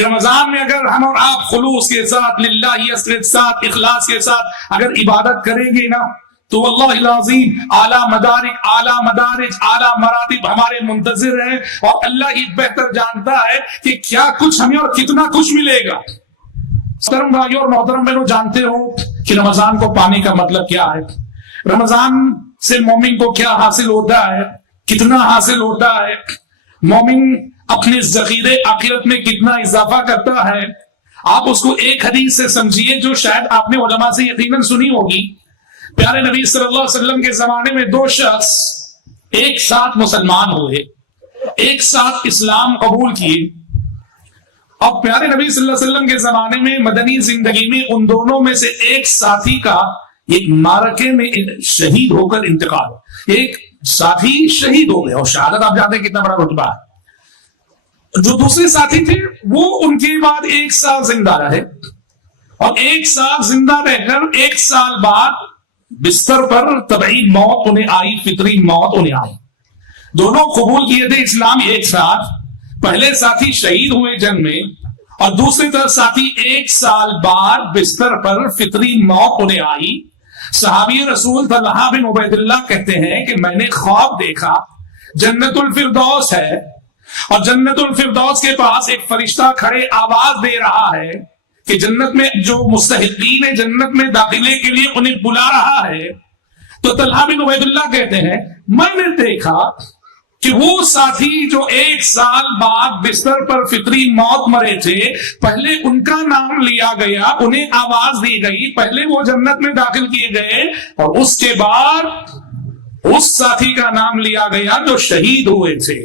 کہ رمضان میں اگر ہم اور آپ خلوص کے ساتھ للہ کے ساتھ اخلاص کے ساتھ اگر عبادت کریں گے نا تو اللہ العظیم اعلیٰ مدارج اعلیٰ مراتب ہمارے منتظر ہیں، اور اللہ ہی بہتر جانتا ہے کہ کیا کچھ ہمیں اور کتنا کچھ ملے گا۔ محترم بھائیوں اور محترم بہنوں، جانتے ہو کہ رمضان کو پانے کا مطلب کیا ہے، رمضان سے مومن کو کیا حاصل ہوتا ہے، کتنا حاصل ہوتا ہے، مومن اپنے ذخیرے آخرت میں کتنا اضافہ کرتا ہے۔ آپ اس کو ایک حدیث سے سمجھیے جو شاید آپ نے علماء سے یقیناً سنی ہوگی۔ پیارے نبی صلی اللہ علیہ وسلم کے زمانے میں دو شخص ایک ساتھ مسلمان ہوئے، ایک ساتھ اسلام قبول کیے، اور پیارے نبی صلی اللہ علیہ وسلم کے زمانے میں مدنی زندگی میں ان دونوں میں سے ایک ساتھی کا ایک معرکے میں شہید ہو کر انتقال، ایک ساتھی شہید ہو گئے، اور شہادت آپ جانتے ہیں کتنا بڑا رتبہ ہے۔ جو دوسرے ساتھی تھے وہ ان کے بعد ایک سال زندہ رہے، اور ایک سال زندہ رہ کر ایک سال بعد بستر پر طبعی موت انہیں آئی، فطری موت انہیں آئی۔ دونوں قبول کیے تھے اسلام ایک ساتھ، پہلے ساتھی شہید ہوئے جنگ میں، اور دوسری طرف ساتھی ایک سال بعد بستر پر فطری موت انہیں آئی۔ صحابی رسول طلحہ بن عبید اللہ کہتے ہیں کہ میں نے خواب دیکھا جنت الفردوس ہے، اور جنت الفردوس کے پاس ایک فرشتہ کھڑے آواز دے رہا ہے کہ جنت میں جو مستحقین ہیں جنت میں داخلے کے لیے انہیں بلا رہا ہے۔ تو طلحہ بن عبید اللہ کہتے ہیں میں نے دیکھا کہ وہ ساتھی جو ایک سال بعد بستر پر فطری موت مرے تھے، پہلے ان کا نام لیا گیا، انہیں آواز دی گئی، پہلے وہ جنت میں داخل کیے گئے، اور اس کے بعد اس ساتھی کا نام لیا گیا جو شہید ہوئے تھے۔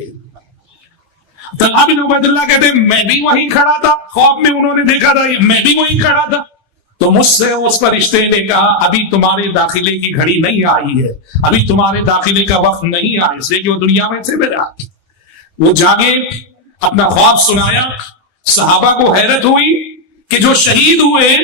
طلحہ بن عبید اللہ کہتے ہیں میں بھی وہیں کھڑا تھا، خواب میں انہوں نے دیکھا تھا میں بھی وہیں کھڑا تھا۔ تو مجھ سے اس فرشتے نے کہا ابھی تمہارے داخلے کی گھڑی نہیں آئی ہے، ابھی تمہارے داخلے کا وقت نہیں آیا، اس لیے کہ وہ دنیا میں سے میرا۔ وہ جاگے، اپنا خواب سنایا، صحابہ کو حیرت ہوئی کہ جو شہید ہوئے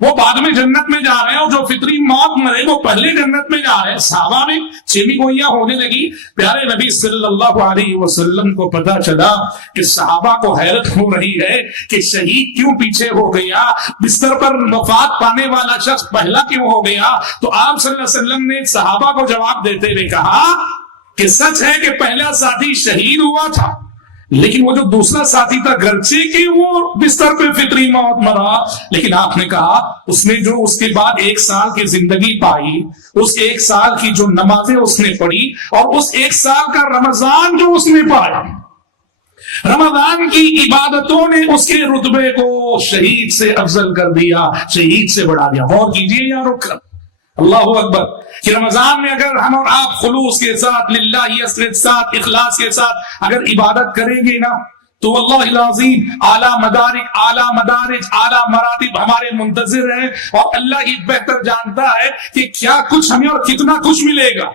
وہ بعد میں جنت میں جا رہے ہیں، اور جو فطری موت مرے وہ پہلے جنت میں جا رہے ہیں۔ صحابہ میں چیمی گوئیاں ہونے لگی۔ پیارے نبی صلی اللہ علیہ وسلم کو پتا چلا کہ صحابہ کو حیرت ہو رہی ہے کہ شہید کیوں پیچھے ہو گیا، بستر پر وفات پانے والا شخص پہلا کیوں ہو گیا۔ تو آپ صلی اللہ علیہ وسلم نے صحابہ کو جواب دیتے ہوئے کہا کہ سچ ہے کہ پہلا ساتھی شہید ہوا تھا، لیکن وہ جو دوسرا ساتھی تھا گرچہ کہ وہ بستر پہ فطری موت مرا، لیکن آپ نے کہا اس نے جو اس کے بعد ایک سال کی زندگی پائی، اس ایک سال کی جو نمازیں اس نے پڑھی، اور اس ایک سال کا رمضان جو اس نے پایا، رمضان کی عبادتوں نے اس کے رتبے کو شہید سے افضل کر دیا، شہید سے بڑھا دیا۔ غور کیجئے یا رک کر، اللہ اکبر، کہ رمضان میں اگر ہم اور آپ خلوص کے ساتھ للہ کے ساتھ اخلاص کے ساتھ اگر عبادت کریں گے نا تو اللہ العظیم اعلیٰ مدارج اعلیٰ مراتب ہمارے منتظر ہیں، اور اللہ ہی بہتر جانتا ہے کہ کیا کچھ ہمیں اور کتنا کچھ ملے گا۔